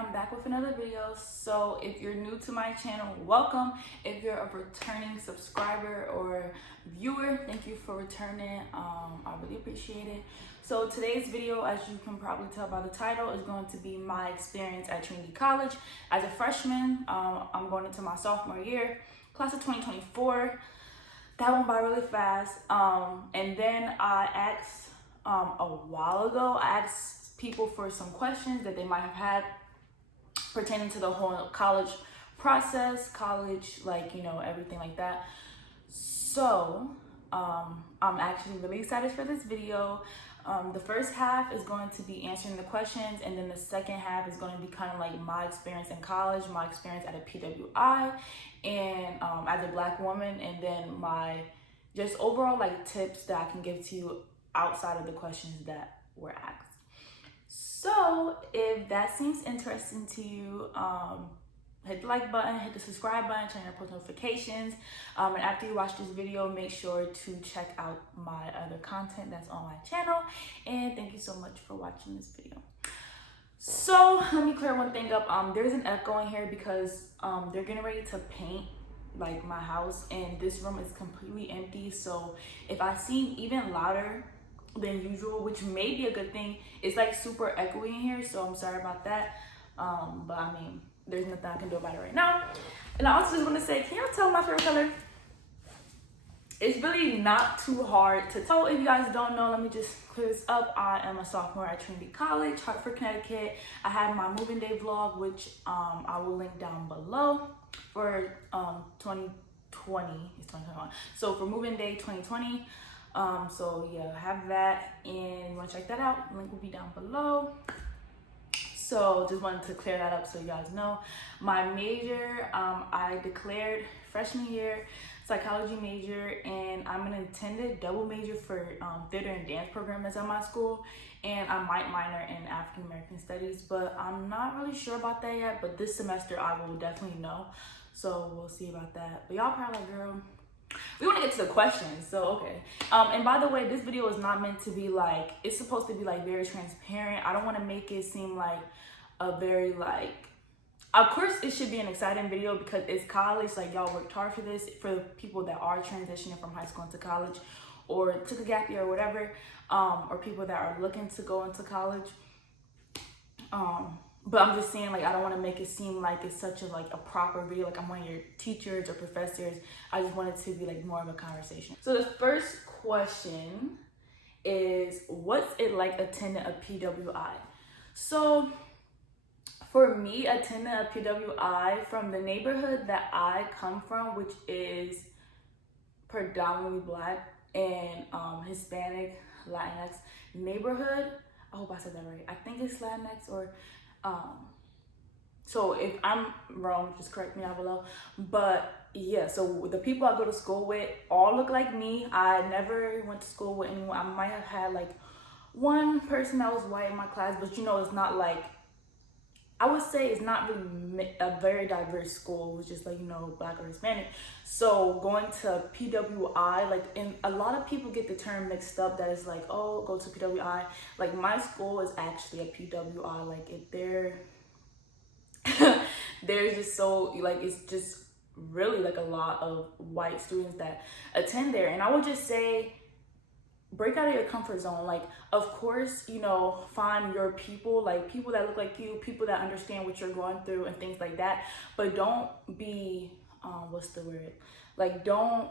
I'm back with another video. So if you're new to my channel, welcome. If you're a returning subscriber or viewer, thank you for returning. I really appreciate it. So today's video, as you can probably tell by the title, is going to be my experience at Trinity College as a freshman. I'm going into my sophomore year, class of 2024. That went by really fast. And then I asked a while ago, I asked people for some questions that they might have had pertaining to the whole college process, college, like, you know, everything like that. So I'm actually really excited for this video. The first half is going to be answering the questions, and then the second half is going to be kind of like my experience in college, my experience at a PWI, and as a Black woman, and then my just overall like tips that I can give to you outside of the questions that were asked. So if that seems interesting to you, hit the like button, hit the subscribe button, turn on post notifications. And after you watch this video, make sure to check out my other content that's on my channel. And thank you so much for watching this video. So let me clear one thing up. There's an echo in here because they're getting ready to paint like my house, and this room is completely empty. So if I seem even louder than usual, which may be a good thing, it's like super echoey in here, so I'm sorry about that. But I mean, there's nothing I can do about it right now. And I also just want to say, can y'all tell my favorite color? It's really not too hard to tell. If you guys don't know, let me just clear this up. I am a sophomore at Trinity College, Hartford, Connecticut. I had my moving day vlog, which I will link down below for 2020. It's 2021. So for moving day 2020. So yeah, I have that, and you want to check that out, link will be down below. So just wanted to clear that up so you guys know. My major, I declared freshman year psychology major, and I'm an intended double major for theater and dance program that's at my school, and I might minor in African American studies, but I'm not really sure about that yet. But this semester I will definitely know, so we'll see about that. But y'all probably like, girl, we want to get to the questions, so okay. And by the way, this video is not meant to be like, it's supposed to be like very transparent. I don't want to make it seem like a very like, of course it should be an exciting video because it's college, like y'all worked hard for this, for the people that are transitioning from high school into college or took a gap year or whatever, or people that are looking to go into college. But I'm just saying, like, I don't want to make it seem like it's such a like a proper video, like I'm one of your teachers or professors. I just want it to be like more of a conversation. So the first question is, what's it like attending a PWI? So for me, attending a PWI, from the neighborhood that I come from, which is predominantly Black and Hispanic, Latinx neighborhood, I hope I said that right. I think it's Latinx or so if I'm wrong, just correct me down below. But yeah, so the people I go to school with all look like me. I never went to school with anyone. I might have had like one person that was white in my class, but you know, it's not like, I would say it's not really a very diverse school. It was just like, you know, Black or Hispanic. So going to PWI, like, and a lot of people get the term mixed up that it's like, oh, go to PWI. Like, my school is actually a PWI. Like, there's just so, like, it's just really like a lot of white students that attend there. And I would just say, break out of your comfort zone. Like, of course, you know, find your people, like people that look like you, people that understand what you're going through and things like that. But don't be, what's the word? Like, don't,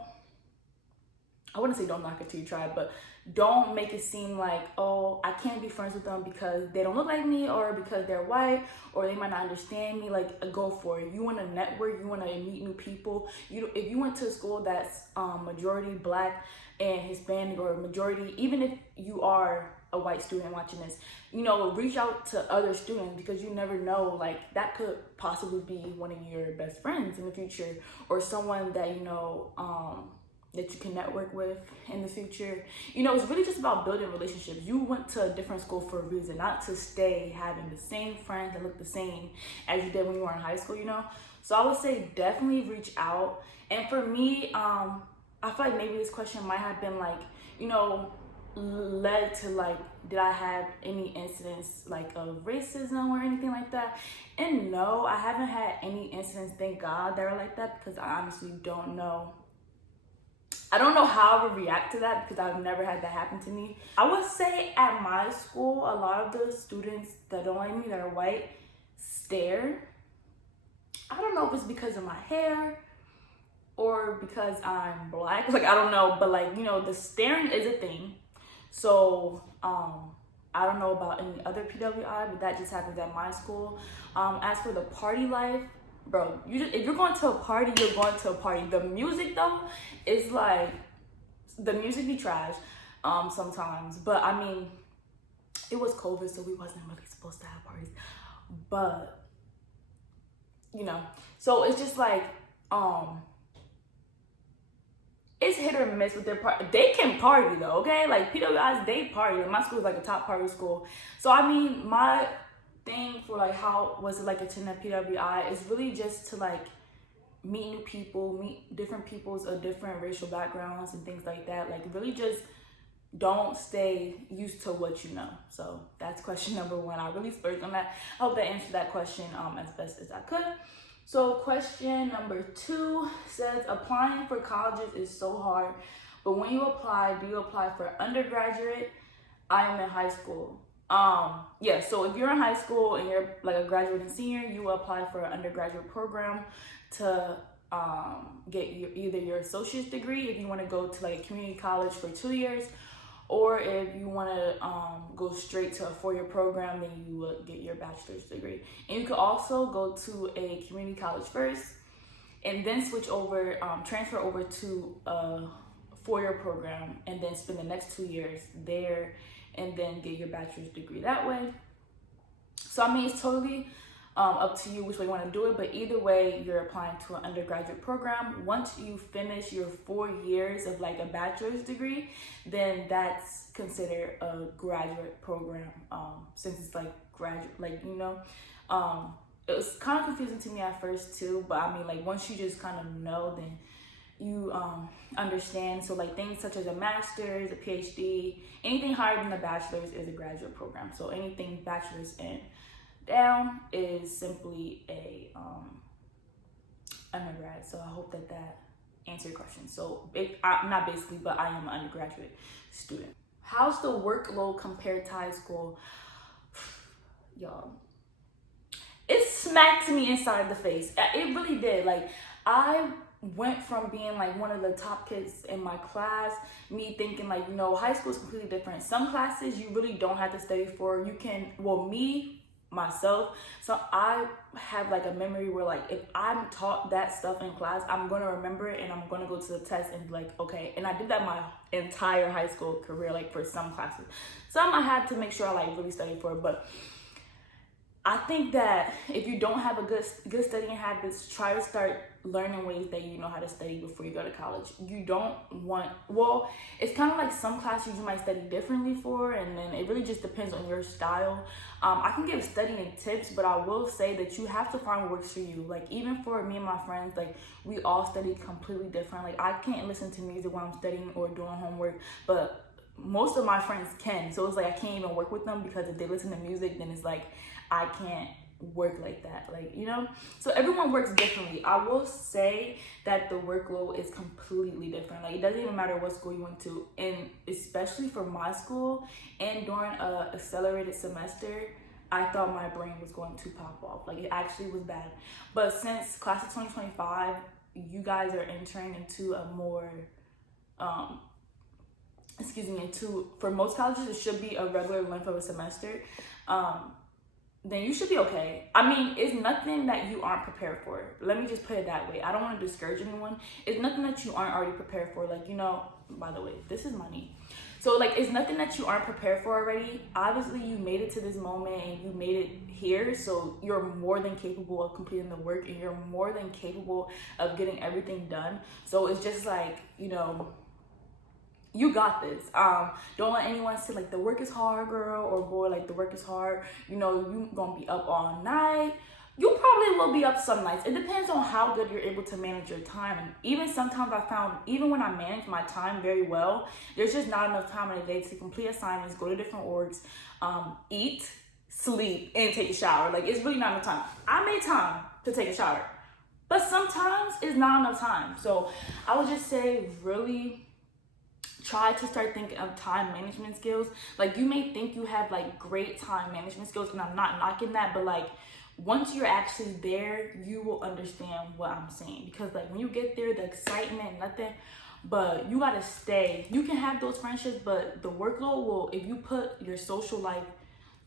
I wouldn't say don't knock it till you try, but don't make it seem like, oh, I can't be friends with them because they don't look like me or because they're white or they might not understand me. Like, go for it. You want to network, you want to meet new people. If you went to a school that's majority Black and Hispanic, or majority, even if you are a white student watching this, you know, reach out to other students, because you never know, like, that could possibly be one of your best friends in the future, or someone that, you know, that you can network with in the future. You know, it's really just about building relationships. You went to a different school for a reason, not to stay having the same friends that look the same as you did when you were in high school, you know? So I would say definitely reach out. And for me, I feel like maybe this question might have been like, you know, led to like, did I have any incidents like of racism or anything like that? And no, I haven't had any incidents, thank God, that are like that, because I honestly don't know. I don't know how I would react to that because I've never had that happen to me. I would say at my school, a lot of the students that don't like me, that are white, stare. I don't know if it's because of my hair or because I'm black. Like, I don't know, but like, you know, the staring is a thing. So, I don't know about any other PWI, but that just happens at my school. As for the party life, bro, if you're going to a party, you're going to a party. The music though is like, the music be trash sometimes. But I mean, it was COVID, so we wasn't really supposed to have parties. But, you know, so it's just like, it's hit or miss with their party. They can party though, okay? Like PWIs, they party. My school is like a top party school. So I mean, my thing for like how was it like attending a PWI is really just to like meet new people, meet different peoples of different racial backgrounds and things like that. Like really just don't stay used to what you know. So that's question number one. I really spurred on that. I hope that answered that question as best as I could. So question number 2 says, applying for colleges is so hard, but when you apply, do you apply for undergraduate? I am in high school. Yeah, so if you're in high school and you're like a graduating senior, you will apply for an undergraduate program to get either your associate's degree if you want to go to like a community college for 2 years, or if you want to go straight to a 4-year program, then you will get your bachelor's degree. And you could also go to a community college first and then switch over, transfer over to a 4-year program and then spend the next 2 years there and then get your bachelor's degree that way. So I mean, it's totally up to you which way you want to do it, but either way, you're applying to an undergraduate program. Once you finish your 4 years of like a bachelor's degree, then that's considered a graduate program, since it's like graduate, like, you know, it was kind of confusing to me at first too, but I mean, like once you just kind of know, then you understand. So like things such as a master's, a PhD, anything higher than a bachelor's is a graduate program. So anything bachelor's and down is simply a undergrad. So I hope that answered your question. So not basically, but I am an undergraduate student. How's the workload compared to high school? Y'all, it smacked me inside the face. It really did. Like, I went from being like one of the top kids in my class, me thinking like, you know, high school is completely different. Some classes you really don't have to study for. You can, well, myself, so I have like a memory where like if I'm taught that stuff in class, I'm gonna remember it and I'm gonna go to the test and be like, okay. And I did that my entire high school career, like for some classes. Some I had to make sure I like really studied for, but I think that if you don't have a good studying habits, try to start learning ways that you know how to study before you go to college. You don't want, well, it's kind of like some classes you might study differently for, and then it really just depends on your style. I can give studying tips, but I will say that you have to find what works for you. Like even for me and my friends, like we all study completely different. Like I can't listen to music while I'm studying or doing homework, but most of my friends can. So it's like I can't even work with them because if they listen to music, then it's like I can't work like that, like, you know. So everyone works differently. I will say that the workload is completely different. Like it doesn't even matter what school you went to, and especially for my school and during a accelerated semester, I thought my brain was going to pop off. Like it actually was bad. But since class of 2025, you guys are entering into a more for most colleges it should be a regular length of a semester, then you should be okay. I mean, it's nothing that you aren't prepared for. Let me just put it that way. I don't want to discourage anyone. It's nothing that you aren't already prepared for. Like, you know, by the way, this is money. So like, it's nothing that you aren't prepared for already. Obviously, you made it to this moment and you made it here. So you're more than capable of completing the work and you're more than capable of getting everything done. So it's just like, you know, you got this. Don't let anyone say like the work is hard, girl, or boy, like the work is hard. You know, you gonna be up all night. You probably will be up some nights. It depends on how good you're able to manage your time. And even sometimes I found, even when I manage my time very well, there's just not enough time in a day to complete assignments, go to different orgs, eat, sleep, and take a shower. Like, it's really not enough time. I made time to take a shower, but sometimes it's not enough time. So I would just say, really try to start thinking of time management skills. Like, you may think you have like great time management skills, and I'm not knocking that, but like, once you're actually there, you will understand what I'm saying. Because like, when you get there, the excitement, nothing, but you gotta stay. You can have those friendships, but the workload will, if you put your social life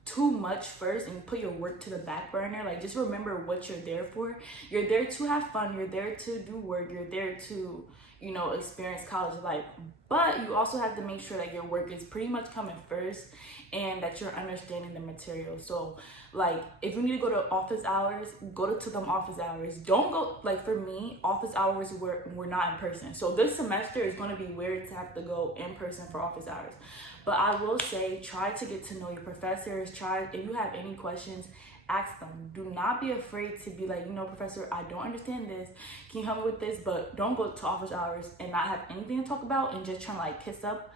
too much first and put your work to the back burner, like, just remember what you're there for. You're there to have fun, you're there to do work, you're there to, you know, experience college life, but you also have to make sure that your work is pretty much coming first and that you're understanding the material. So like, if you need to go to office hours, go to them office hours. Don't go, like, for me, office hours were not in person. So this semester is going to be weird to have to go in person for office hours. But I will say, try to get to know your professors. Try, if you have any questions, ask them. Do not be afraid to be like, you know, professor, I don't understand this. Can you help me with this? But don't go to office hours and not have anything to talk about and just try to like kiss up.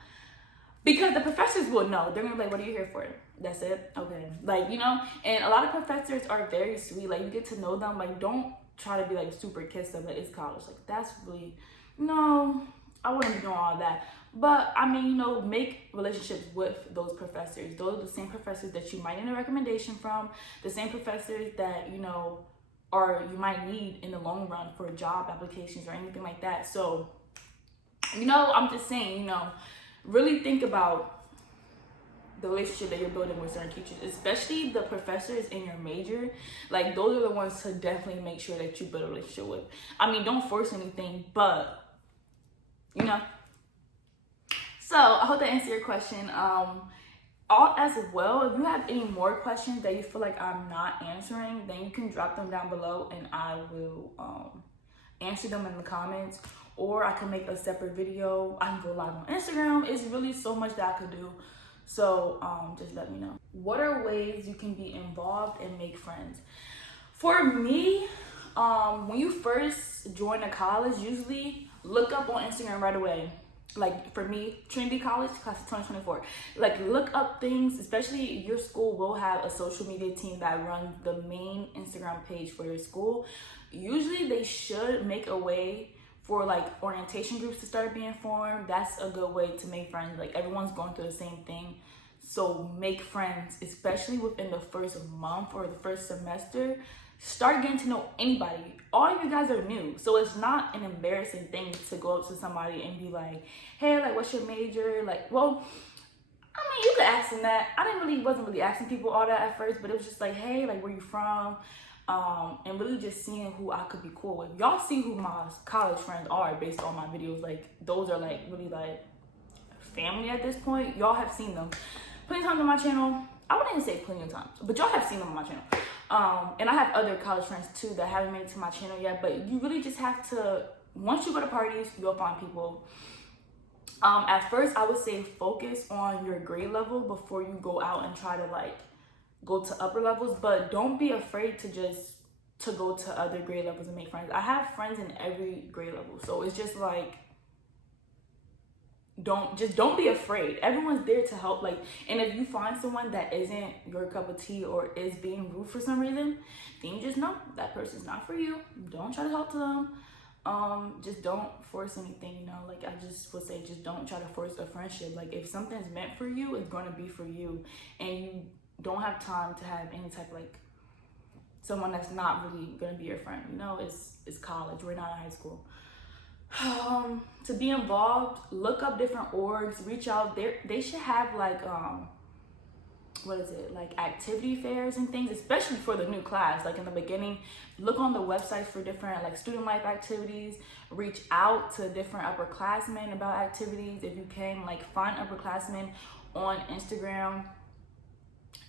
Because the professors will know. They're gonna be like, what are you here for? That's it? Okay. Like, you know, and a lot of professors are very sweet. Like, you get to know them. Like, don't try to be like super kissed up. Like, it's college. Like, that's really, no, I wouldn't be doing all that. But I mean, you know, make relationships with those professors. Those are the same professors that you might need a recommendation from, the same professors that, you know, or you might need in the long run for job applications or anything like that. So, you know, I'm just saying, you know, really think about the relationship that you're building with certain teachers, especially the professors in your major. Like, those are the ones to definitely make sure that you build a relationship with. I mean, don't force anything, but, you know. So I hope that answered your question. As well, if you have any more questions that you feel like I'm not answering, then you can drop them down below and I will answer them in the comments, or I can make a separate video. I can go live on Instagram. It's really so much that I could do. So just let me know. What are ways you can be involved and make friends? For me, when you first join a college, usually look up on Instagram right away. Like, for me, Trinity College, class of 2024. Like, look up things, especially your school will have a social media team that runs the main Instagram page for your school. Usually they should make a way for like orientation groups to start being formed. That's a good way to make friends. Like, everyone's going through the same thing. So make friends, especially within the first month or the first semester. Start getting to know anybody. All of you guys are new, so it's not an embarrassing thing to go up to somebody and be like, hey, like, what's your major? Like, well, I mean, you could ask them that. I wasn't really asking people all that at first, but it was just like, hey, like, where you from? And really just seeing who I could be cool with. Y'all see who my college friends are based on my videos. Like, those are like really like family at this point. Y'all have seen them plenty of times on my channel. I wouldn't even say plenty of times, but y'all have seen them on my channel. And I have other college friends too that haven't made it to my channel yet, but you really just have to, once you go to parties, you'll find people. At first, I would say focus on your grade level before you go out and try to like go to upper levels, but don't be afraid to go to other grade levels and make friends. I have friends in every grade level, so it's just like, don't be afraid. Everyone's there to help. Like, and if you find someone that isn't your cup of tea or is being rude for some reason, then you just know that person's not for you. Don't try to talk to them. Just don't force anything, you know. Like, I just would say, just don't try to force a friendship. Like, if something's meant for you, it's going to be for you, and you don't have time to have any type of like someone that's not really going to be your friend. You know, it's college. We're not in high school. To be involved, look up different orgs, reach out. They should have like what is it, like activity fairs and things, especially for the new class. Like, in the beginning, look on the website for different like student life activities. Reach out to different upperclassmen about activities if you can. Like, find upperclassmen on Instagram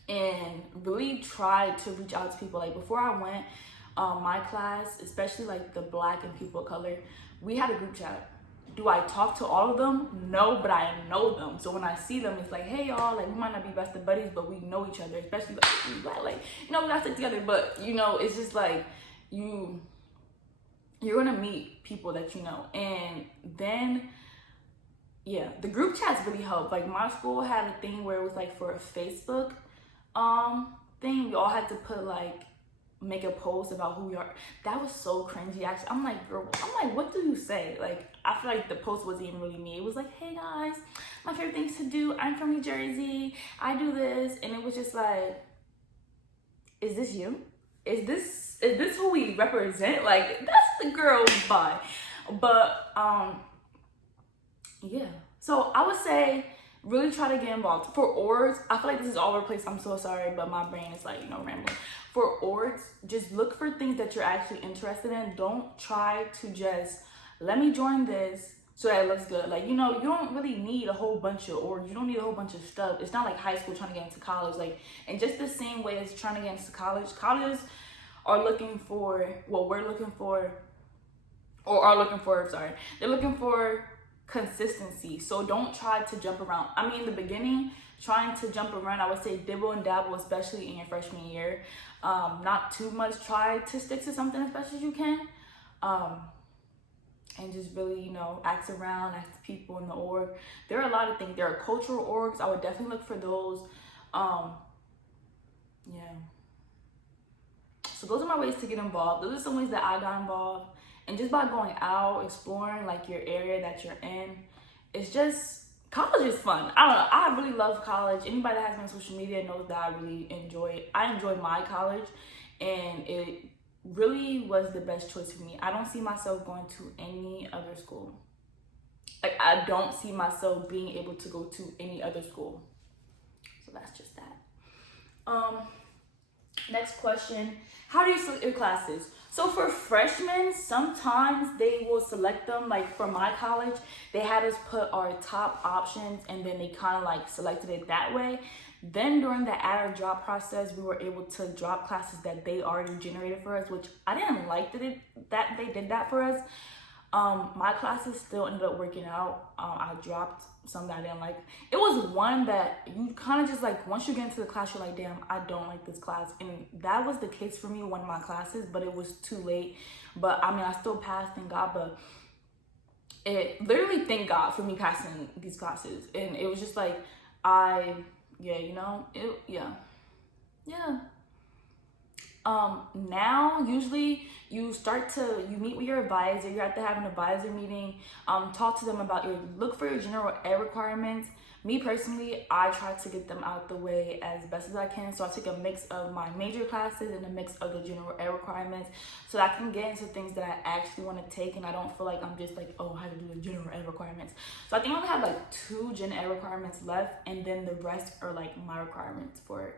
and really try to reach out to people. Like, before I went, my class, especially like the Black and people of color, we had a group chat. Do I talk to all of them? No, but I know them. So when I see them, it's like, hey y'all, like, we might not be best of buddies, but we know each other, especially like, you know, we gotta stick together. But, you know, it's just like, you're gonna meet people that you know. And then yeah, the group chats really help. Like my school had a thing where it was like for a Facebook thing, we all had to put like make a post about who we are. That was so cringy. Actually, I'm like, girl, what do you say? Like, I feel like the post wasn't even really me. It was like, hey guys, my favorite things to do. I'm from New Jersey. I do this, and it was just like, is this you? Is this who we represent? Like, that's the girl vibe. But yeah. So I would say really try to get involved. For orgs, I feel like this is all over the place. I'm so sorry, but my brain is like, rambling. For orgs, just look for things that you're actually interested in. Don't try to just, let me join this so that it looks good. Like, you don't really need a whole bunch of orgs. You don't need a whole bunch of stuff. It's not like high school trying to get into college. Like, and just the same way as trying to get into college, colleges are looking for what we're looking for, or are looking for, sorry. They're looking for consistency. So don't try to jump around. I mean, in the beginning, trying to jump around, I would say dibble and dabble, especially in your freshman year. Not too much. Try to stick to something as best as you can. And just really, ask around, ask the people in the org. There are a lot of things. There are cultural orgs. I would definitely look for those. Yeah. So those are my ways to get involved. Those are some ways that I got involved. And just by going out, exploring like your area that you're in, it's just, college is fun. I don't know. I really love college. Anybody that has me on social media knows that I really enjoy it. I enjoy my college, and it really was the best choice for me. I don't see myself going to any other school. Like, I don't see myself being able to go to any other school. So that's just that. Next question. How do you select your classes? So for freshmen, sometimes they will select them. Like for my college, they had us put our top options, and then they kind of like selected it that way. Then during the add or drop process, we were able to drop classes that they already generated for us, which I didn't like that they did that for us. My classes still ended up working out. I dropped some that I didn't like. It was one that you kind of just like, once you get into the class, you're like, damn, I don't like this class. And that was the case for me, one of my classes, but it was too late. But I mean, I still passed, thank God, but it literally, thank God for me passing these classes. And it was just like, now usually you meet with your advisor. You have to have an advisor meeting, talk to them about look for your general ed requirements. Me personally, I try to get them out the way as best as I can. So I take a mix of my major classes and a mix of the general ed requirements, so that I can get into things that I actually want to take, and I don't feel like I'm just like, oh, I have to do the general ed requirements. So I think I only have like 2 gen ed requirements left, and then the rest are like my requirements for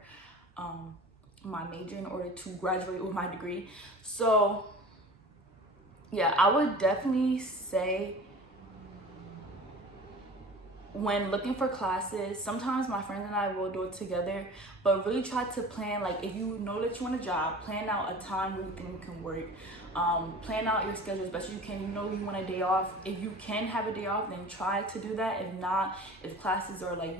my major in order to graduate with my degree. So yeah, I would definitely say, when looking for classes, sometimes my friends and I will do it together, but really try to plan, like if you know that you want a job, plan out a time where you think you can work. Plan out your schedule as best as you can. You want a day off. If you can have a day off, then try to do that. If not, if classes are like,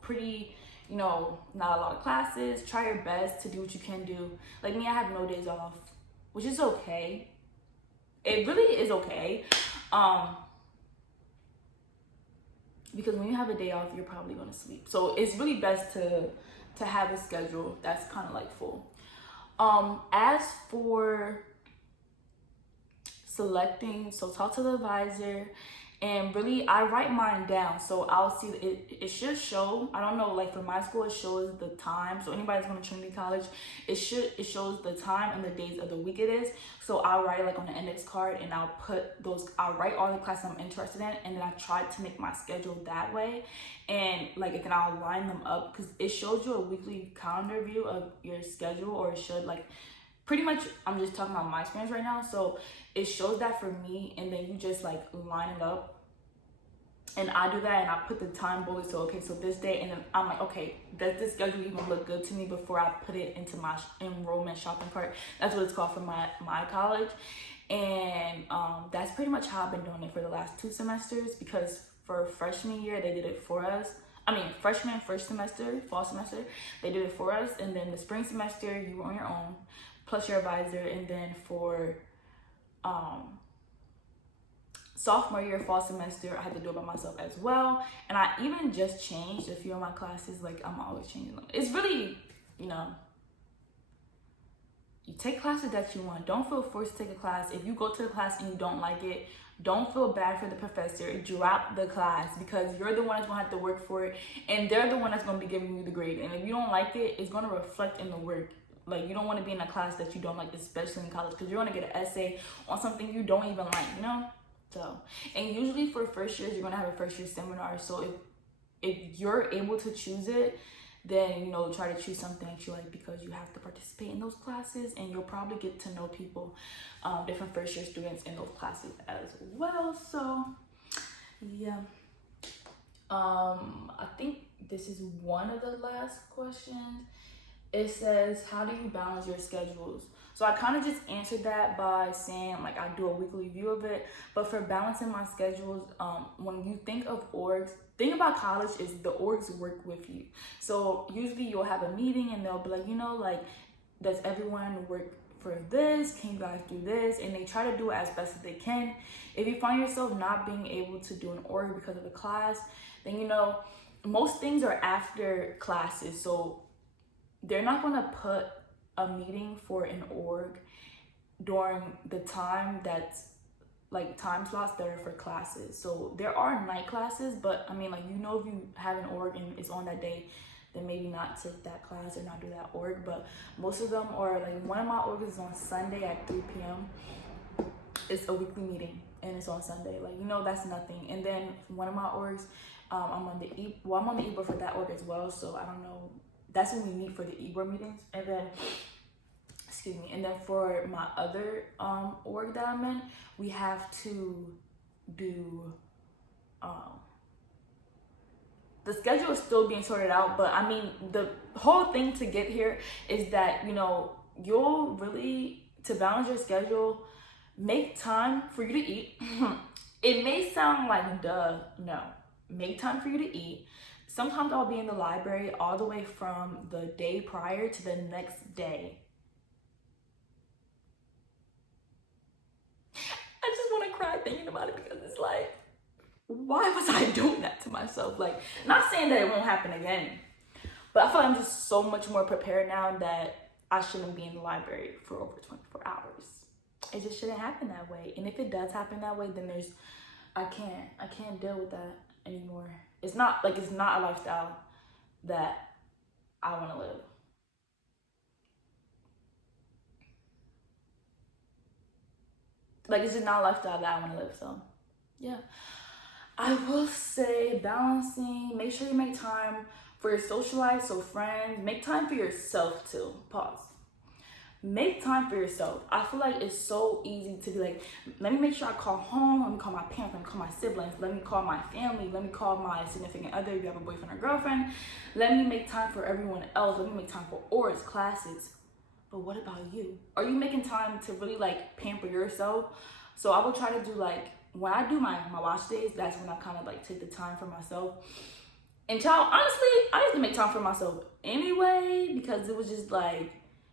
pretty, not a lot of classes, try your best to do what you can do. Like me, I have no days off, which is okay. It really is okay. Because when you have a day off, you're probably gonna sleep. So it's really best to have a schedule that's kind of like full. As for selecting, so talk to the advisor, and really I write mine down, so I'll see it should show. I don't know, like for my school it shows the time, so anybody's going to Trinity College, it shows the time and the days of the week it is. So I'll write like on the index card, and I'll write all the classes I'm interested in, and then I try to make my schedule that way, and like then I'll line them up, because it shows you a weekly calendar view of your schedule, or it should, like, pretty much, I'm just talking about my experience right now, so it shows that for me, and then you just like line it up. And I do that, and I put the time bullet, so okay, so this day, and then I'm like, okay, does this schedule even look good to me before I put it into my enrollment shopping cart? That's what it's called for my college. And that's pretty much how I've been doing it for the last 2 semesters, because for freshman year, they did it for us. I mean, freshman, first semester, fall semester, they did it for us. And then the spring semester, you were on your own. plus your advisor. And then for sophomore year, fall semester, I had to do it by myself as well. And I even just changed a few of my classes. Like, I'm always changing them. It's really, you know, you take classes that you want. Don't feel forced to take a class. If you go to the class and you don't like it, don't feel bad for the professor. Drop the class, because you're the one that's gonna have to work for it, and they're the one that's gonna be giving you the grade. And if you don't like it, it's gonna reflect in the work. Like, you don't want to be in a class that you don't like, especially in college, because you're gonna get an essay on something you don't even like, you know? So, and usually for first years, you're gonna have a first year seminar. So if you're able to choose it, then, you know, try to choose something that you like, because you have to participate in those classes, and you'll probably get to know people, different first year students in those classes as well. So yeah, I think this is one of the last questions. It says, how do you balance your schedules? So I kind of just answered that by saying, like, I do a weekly review of it. But for balancing my schedules, when you think of orgs, thing about college is the orgs work with you. So usually you'll have a meeting and they'll be like, you know, like, does everyone work for this? Can you guys do this? And they try to do it as best as they can. If you find yourself not being able to do an org because of the class, then, you know, most things are after classes. So they're not going to put a meeting for an org during the time that's like time slots that are for classes. So there are night classes, but I mean, like, you know, if you have an org and it's on that day, then maybe not take that class or not do that org. But most of them are like, one of my orgs is on Sunday at 3 p.m. It's a weekly meeting and it's on Sunday. Like, you know, that's nothing. And then one of my orgs, I'm on the e-board for that org as well. So I don't know. That's when we meet for the e-board meetings. And then, excuse me, and then for my other org that I'm in, we have to do, the schedule is still being sorted out, but I mean, the whole thing to get here is that, you know, you'll really, to balance your schedule, make time for you to eat. It may sound like, duh, no. Make time for you to eat. Sometimes I'll be in the library all the way from the day prior to the next day. I just want to cry thinking about it, because it's like, why was I doing that to myself? Like, not saying that it won't happen again, but I feel like I'm just so much more prepared now that I shouldn't be in the library for over 24 hours. It just shouldn't happen that way. And if it does happen that way, then I can't deal with that anymore. It's not a lifestyle that I want to live. Like, it's just not a lifestyle that I want to live. So yeah, I will say balancing, make sure you make time for your social life, so friends, make time for yourself too. Pause. Make time for yourself. I feel like it's so easy to be like, let me make sure I call home, let me call my parents, let me call my siblings, let me call my family, let me call my significant other if you have a boyfriend or girlfriend, let me make time for everyone else, let me make time for orgs, classes. But what about you? Are you making time to really like pamper yourself? So I will try to do, like, when I do my watch days, that's when I kind of like take the time for myself. And child, honestly, I used to make time for myself anyway, because it was just like,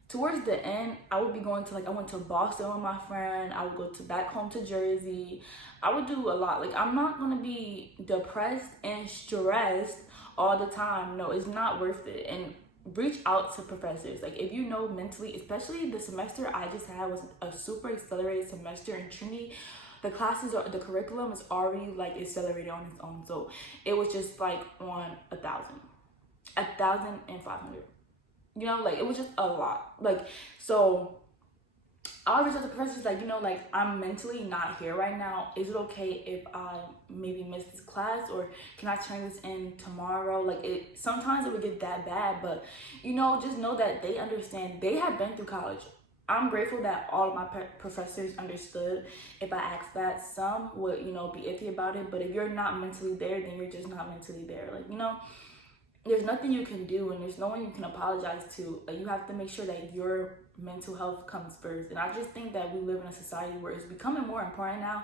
towards the end, I would be going to, like, I went to Boston with my friend. I would go back home to Jersey. I would do a lot. Like, I'm not going to be depressed and stressed all the time. No, it's not worth it. And reach out to professors. Like, if you know mentally, especially the semester I just had was a super accelerated semester in Trinity. The curriculum is already, like, accelerated on its own. So it was just, like, on 1,500. You know, like, it was just a lot. Like, so I reached out to professors, like, you know, like, I'm mentally not here right now. Is it okay if I maybe miss this class, or can I turn this in tomorrow? Like, sometimes it would get that bad, but, you know, just know that they understand. They have been through college. I'm grateful that all of my professors understood if I asked that. Some would, you know, be iffy about it, but if you're not mentally there, then you're just not mentally there. Like, you know, there's nothing you can do, and there's no one you can apologize to. Like, you have to make sure that your mental health comes first. And I just think that we live in a society where it's becoming more important now,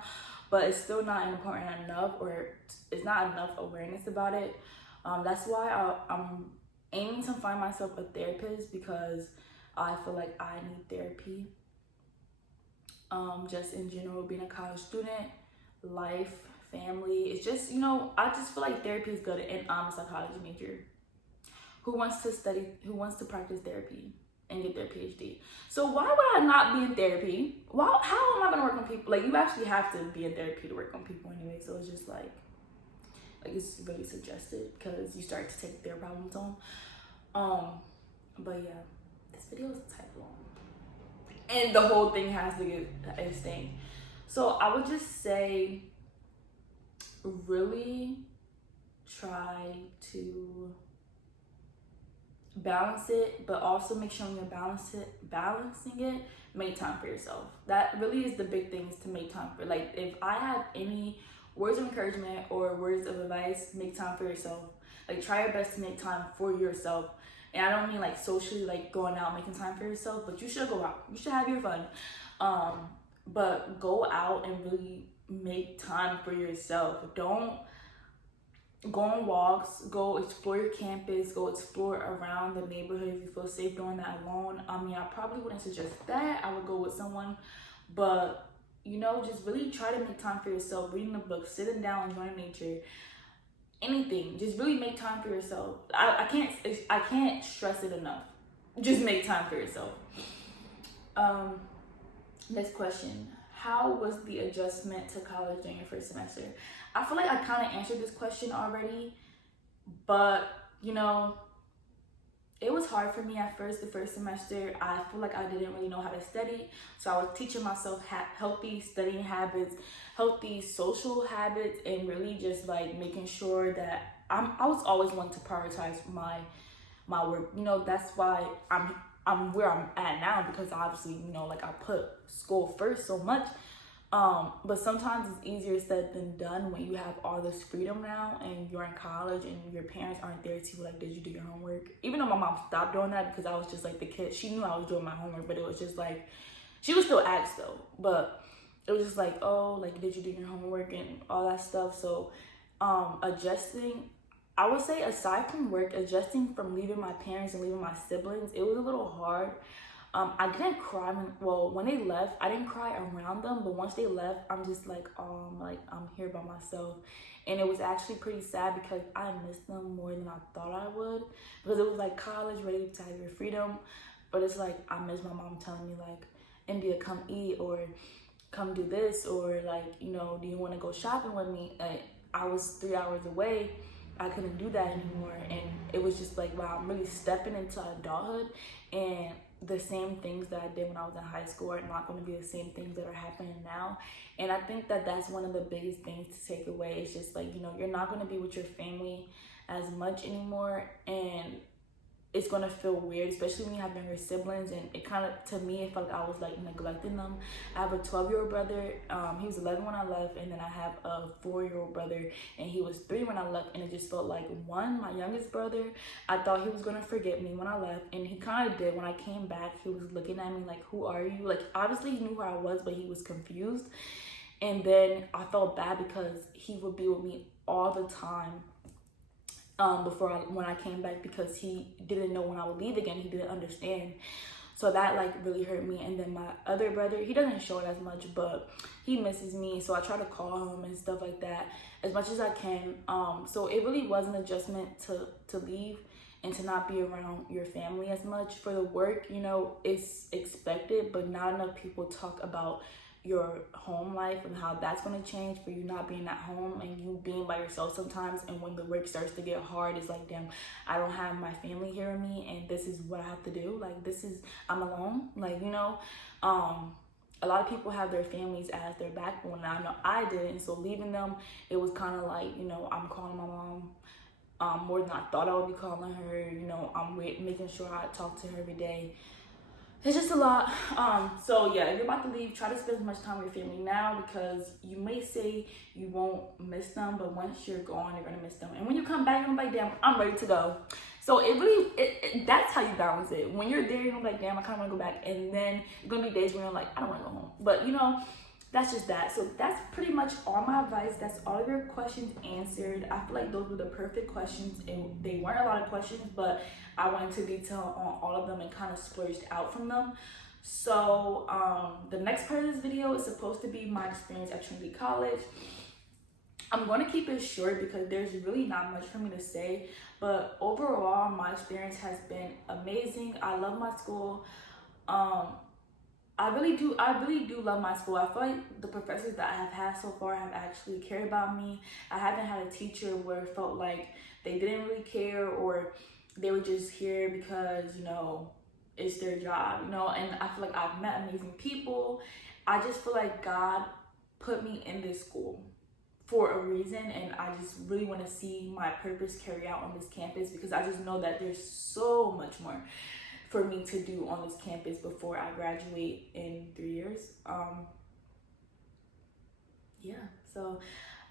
but it's still not important enough, or it's not enough awareness about it. That's why I'm aiming to find myself a therapist, because I feel like I need therapy. Just in general, being a college student, life, family, it's just, you know, I just feel like therapy is good. And I'm a psychology major. Who wants to practice therapy and get their PhD? So why would I not be in therapy? How am I gonna work on people? Like, you actually have to be in therapy to work on people anyway. So it's just like it's really suggested because you start to take their problems on. But yeah, this video is type long. And the whole thing has to get a sting. So I would just say, really try to balance it, but also make sure when you're balancing it, make time for yourself. That really is the big thing, is to make time for, like, if I have any words of encouragement or words of advice, make time for yourself. Like, try your best to make time for yourself. And I don't mean like socially, like going out, making time for yourself, but you should go out. You should have your fun. But go out and really make time for yourself. Don't go on walks, go explore your campus, go explore around the neighborhood if you feel safe doing that alone. I mean, I probably wouldn't suggest that. I would go with someone, but you know, just really try to make time for yourself. Reading a book, sitting down, enjoying nature. Anything, just really make time for yourself. I can't stress it enough. Just make time for yourself. Next question: how was the adjustment to college during your first semester? I feel like I kind of answered this question already, but you know, it was hard for me at first. The first semester, I feel like I didn't really know how to study, so I was teaching myself healthy studying habits, healthy social habits, and really just like making sure that I was always one to prioritize my work. You know, that's why I'm where I'm at now, because obviously, you know, like I put school first so much. But sometimes it's easier said than done when you have all this freedom now and you're in college and your parents aren't there to like, did you do your homework? Even though my mom stopped doing that because I was just like the kid. She knew I was doing my homework, but it was just like, she would still ask though. But it was just like, oh, like, did you do your homework and all that stuff? So adjusting, I would say aside from work, adjusting from leaving my parents and leaving my siblings, it was a little hard. I didn't cry when they left. I didn't cry around them, but once they left, I'm just like, I'm here by myself. And it was actually pretty sad because I missed them more than I thought I would, because it was like college, ready to have your freedom. But it's like, I miss my mom telling me like, India, come eat, or come do this, or like, you know, do you want to go shopping with me? I was 3 hours away. I couldn't do that anymore. And it was just like, wow, I'm really stepping into adulthood, and the same things that I did when I was in high school are not going to be the same things that are happening now. And I think that that's one of the biggest things to take away. It's just like, you know, you're not going to be with your family as much anymore, and it's going to feel weird, especially when you have younger siblings. And it kind of, to me, it felt like I was like neglecting them. I have a 12-year-old brother. He was 11 when I left, and then I have a 4-year-old brother, and he was 3 when I left. And it just felt like, one, my youngest brother, I thought he was going to forget me when I left, and he kind of did. When I came back, he was looking at me like, who are you? Like, obviously he knew who I was, but he was confused. And then I felt bad because he would be with me all the time when I came back, because he didn't know when I would leave again. He didn't understand. So that like really hurt me. And then my other brother, he doesn't show it as much, but he misses me. So I try to call him and stuff like that as much as I can. So it really was an adjustment to leave and to not be around your family as much. For the work, you know, it's expected, but not enough people talk about your home life and how that's going to change for you not being at home and you being by yourself sometimes. And when the work starts to get hard, it's like, damn, I don't have my family hearing me, and this is what I have to do. Like, I'm alone. Like, you know, a lot of people have their families as their backbone, and I know I didn't. So leaving them, it was kind of like, you know, I'm calling my mom more than I thought I would be calling her. You know, I'm making sure I talk to her every day. It's just a lot. So yeah, if you're about to leave, try to spend as much time with your family now, because you may say you won't miss them, but once you're gone, you're gonna miss them. And when you come back, you're gonna be like, damn, I'm ready to go. So it really, that's how you balance it. When you're there, you're gonna be like, damn, I kind of want to go back. And then you're gonna be days when you're like, I don't want to go home. But you know, that's just that. So that's pretty much all my advice. That's all of your questions answered. I feel like those were the perfect questions, and they weren't a lot of questions, but I went into detail on all of them and kind of splurged out from them. So the next part of this video is supposed to be my experience at Trinity College. I'm going to keep it short because there's really not much for me to say, but overall my experience has been amazing. I love my school. I really do love my school. I feel like the professors that I have had so far have actually cared about me. I haven't had a teacher where it felt like they didn't really care, or they were just here because, you know, it's their job, you know. And I feel like I've met amazing people. I just feel like God put me in this school for a reason, and I just really want to see my purpose carry out on this campus, because I just know that there's so much more for me to do on this campus before I graduate in 3 years. Yeah, so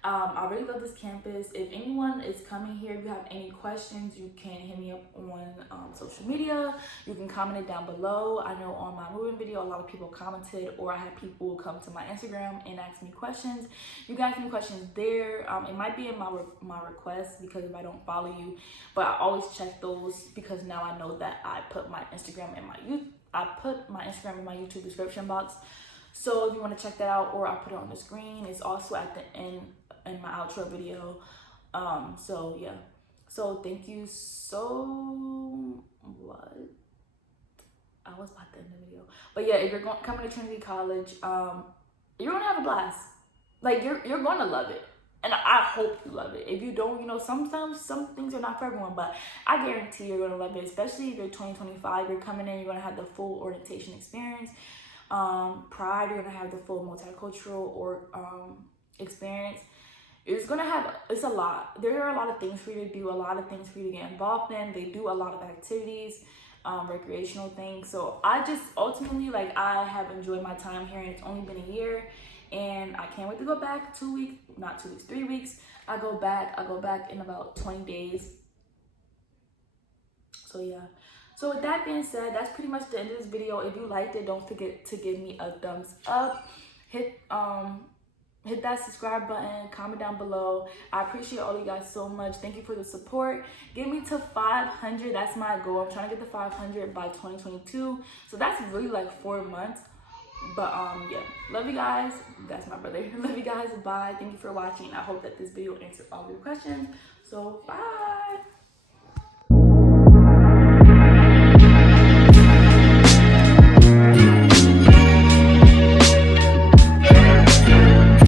I really love this campus. If anyone is coming here, if you have any questions, you can hit me up on social media. You can comment it down below. I know on my moving video, a lot of people commented, or I had people come to my Instagram and ask me questions. You can ask me questions there. It might be in my requests, because if I don't follow you, but I always check those, because now I know that I put my Instagram in my YouTube description box. So if you want to check that out, or I'll put it on the screen. It's also at the end in my outro video. So yeah. So thank you so what? I was about to end the video. But yeah, if you're coming to Trinity College, you're gonna have a blast. Like you're gonna love it. And I hope you love it. If you don't, you know, sometimes some things are not for everyone, but I guarantee you're gonna love it, especially if you're 2025, you're coming in, you're gonna have the full orientation experience. Pride, you're gonna have the full multicultural or experience. It's a lot. There are a lot of things for you to do, a lot of things for you to get involved in. They do a lot of activities, recreational things. So I just ultimately, like, I have enjoyed my time here, and it's only been a year, and I can't wait to go back. 3 weeks. I go back in about 20 days. So yeah. So with that being said, that's pretty much the end of this video. If you liked it, don't forget to give me a thumbs up. Hit that subscribe button, comment down below. I appreciate all you guys so much. Thank you for the support. Get me to 500. That's my goal. I'm trying to get to 500 by 2022. So that's really like 4 months. But yeah, love you guys. That's my brother. Love you guys. Bye. Thank you for watching. I hope that this video answered all your questions. So bye.